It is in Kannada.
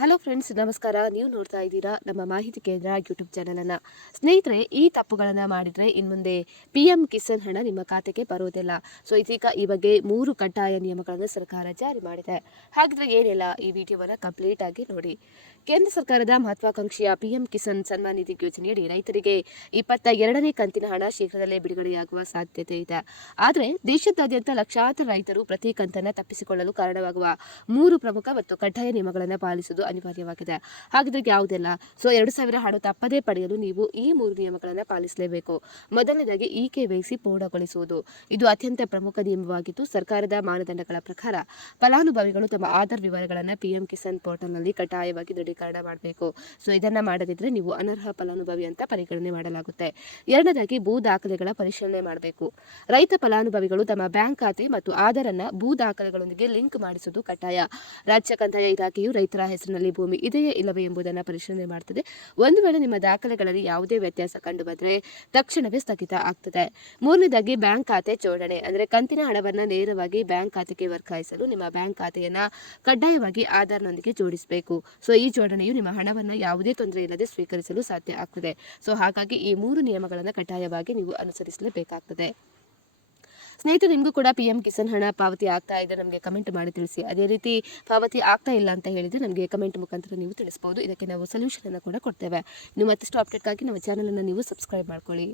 ಹಲೋ ಫ್ರೆಂಡ್ಸ್ ನಮಸ್ಕಾರ. ನೀವು ನೋಡ್ತಾ ಇದ್ದೀರಾ ನಮ್ಮ ಮಾಹಿತಿ ಕೇಂದ್ರ ಯೂಟ್ಯೂಬ್ ಚಾನಲನ್ನು ಸ್ನೇಹಿತರೆ, ಈ ತಪ್ಪುಗಳನ್ನು ಮಾಡಿದರೆ ಇನ್ಮುಂದೆ ಪಿ ಎಂ ಕಿಸಾನ್ ಹಣ ನಿಮ್ಮ ಖಾತೆಗೆ ಬರುವುದಿಲ್ಲ ಸೊ ಇದೀಗ ಈ ಬಗ್ಗೆ ಮೂರು ಕಡ್ಡಾಯ ನಿಯಮಗಳನ್ನು ಸರ್ಕಾರ ಜಾರಿ ಮಾಡಿದೆ. ಹಾಗಿದ್ರೆ ಏನಿಲ್ಲ, ಈ ವಿಡಿಯೋವನ್ನು ಕಂಪ್ಲೀಟ್ ಆಗಿ ನೋಡಿ. ಕೇಂದ್ರ ಸರ್ಕಾರದ ಮಹತ್ವಾಕಾಂಕ್ಷೆಯ ಪಿ ಎಂ ಕಿಸಾನ್ ಸನ್ಮಾನ್ ನಿಧಿ ಯೋಜನೆಯಡಿ ರೈತರಿಗೆ ಇಪ್ಪತ್ತ ಎರಡನೇ ಕಂತಿನ ಹಣ ಶೀಘ್ರದಲ್ಲೇ ಬಿಡುಗಡೆಯಾಗುವ ಸಾಧ್ಯತೆ ಇದೆ. ಆದರೆ, ದೇಶದಾದ್ಯಂತ ಲಕ್ಷಾಂತರ ರೈತರು ಪ್ರತಿ ಕಂತನ್ನು ತಪ್ಪಿಸಿಕೊಳ್ಳಲು ಕಾರಣವಾಗುವ ಮೂರು ಪ್ರಮುಖ ಮತ್ತು ಕಡ್ಡಾಯ ನಿಯಮಗಳನ್ನು ಪಾಲಿಸುವುದು ಅನಿವಾರ್ಯವಾಗಿದೆ. ಹಾಗಿದ್ರೆ ಯಾವುದೆಲ್ಲ? ಸೊ, ಎರಡು ಸಾವಿರ ಹಣ ತಪ್ಪದೇ ಪಡೆಯಲು ನೀವು ಈ ಮೂರು ನಿಯಮಗಳನ್ನು ಪಾಲಿಸಲೇಬೇಕು. ಮೊದಲನೇದಾಗಿ ಇ ಕೆ ವೈಸಿ ಪೂರ್ಣಗೊಳಿಸುವುದು. ಇದು ಅತ್ಯಂತ ಪ್ರಮುಖ ನಿಯಮವಾಗಿದ್ದು, ಸರ್ಕಾರದ ಮಾನದಂಡಗಳ ಪ್ರಕಾರ ಫಲಾನುಭವಿಗಳು ತಮ್ಮ ಆಧಾರ್ ವಿವರಗಳನ್ನು ಪಿಎಂ ಕಿಸಾನ್ ಪೋರ್ಟಲ್ನಲ್ಲಿ ಕಡ್ಡಾಯವಾಗಿ ದೃಢೀಕರಣ ಮಾಡಬೇಕು. ಸೊ, ಇದನ್ನ ಮಾಡದಿದ್ದರೆ ನೀವು ಅನರ್ಹ ಫಲಾನುಭವಿ ಅಂತ ಪರಿಗಣನೆ ಮಾಡಲಾಗುತ್ತೆ. ಎರಡನೇದಾಗಿ ಭೂ ದಾಖಲೆಗಳ ಪರಿಶೀಲನೆ ಮಾಡಬೇಕು. ರೈತ ಫಲಾನುಭವಿಗಳು ತಮ್ಮ ಬ್ಯಾಂಕ್ ಖಾತೆ ಮತ್ತು ಆಧಾರನ್ನು ಭೂ ದಾಖಲೆಗಳೊಂದಿಗೆ ಲಿಂಕ್ ಮಾಡಿಸುವುದು ಕಡ್ಡಾಯ. ರಾಜ್ಯ ಕಂದಾಯ ಇಲಾಖೆಯು ರೈತರ ಹೆಸರಿನಲ್ಲಿ ಭೂಮಿ ಇದೆಯೇ ಇಲ್ಲವೇ ಎಂಬುದನ್ನು ಪರಿಶೀಲನೆ ಮಾಡುತ್ತದೆ ಒಂದು ವೇಳೆ ನಿಮ್ಮ ದಾಖಲೆಗಳಲ್ಲಿ ಯಾವುದೇ ವ್ಯತ್ಯಾಸ ಕಂಡುಬಂದರೆ ತಕ್ಷಣವೇ ಸ್ಥಗಿತ ಆಗ್ತದೆ. ಮೂರನೇದಾಗಿ ಬ್ಯಾಂಕ್ ಖಾತೆ ಜೋಡಣೆ, ಅಂದರೆ ಕಂತಿನ ಹಣವನ್ನು ನೇರವಾಗಿ ಬ್ಯಾಂಕ್ ಖಾತೆಗೆ ವರ್ಗಾಯಿಸಲು ನಿಮ್ಮ ಬ್ಯಾಂಕ್ ಖಾತೆಯನ್ನ ಕಡ್ಡಾಯವಾಗಿ ಆಧಾರ್ನೊಂದಿಗೆ ಜೋಡಿಸಬೇಕು. ಸೊ, ಈ ಜೋಡಣೆಯು ನಿಮ್ಮ ಹಣವನ್ನು ಯಾವುದೇ ತೊಂದರೆ ಇಲ್ಲದೆ ಸ್ವೀಕರಿಸಲು ಸಾಧ್ಯ ಆಗ್ತದೆ. ಸೊ, ಹಾಗಾಗಿ ಈ ಮೂರು ನಿಯಮಗಳನ್ನು ಕಡ್ಡಾಯವಾಗಿ ನೀವು ಅನುಸರಿಸಲೇಬೇಕಾಗ್ತದೆ. ಸ್ನೇಹಿತರೆ, ನಿಮಗೂ ಕೂಡ ಪಿ ಎಂ ಕಿಸಾನ್ ಹಣ ಪಾವತಿ ಆಗ್ತಾ ಇದೆ. ನಮಗೆ ಕಮೆಂಟ್ ಮಾಡಿ ತಿಳಿಸಿ. ಅದೇ ರೀತಿ ಪಾವತಿ ಆಗ್ತಾ ಇಲ್ಲ ಅಂತ ಹೇಳಿದರೆ ನಮಗೆ ಕಮೆಂಟ್ ಮುಖಾಂತರ ನೀವು ತಿಳಿಸ್ಬೋದು. ಇದಕ್ಕೆ ನಾವು ಸೊಲ್ಯೂಷನ್ ಅನ್ನು ಕೂಡ ಕೊಡ್ತೇವೆ. ನೀವು ಮತ್ತಷ್ಟು ಅಪ್ಡೇಟ್ಗಾಗಿ ನಮ್ಮ ಚಾನಲನ್ನು ನೀವು ಸಬ್ಸ್ಕ್ರೈಬ್ ಮಾಡ್ಕೊಳ್ಳಿ.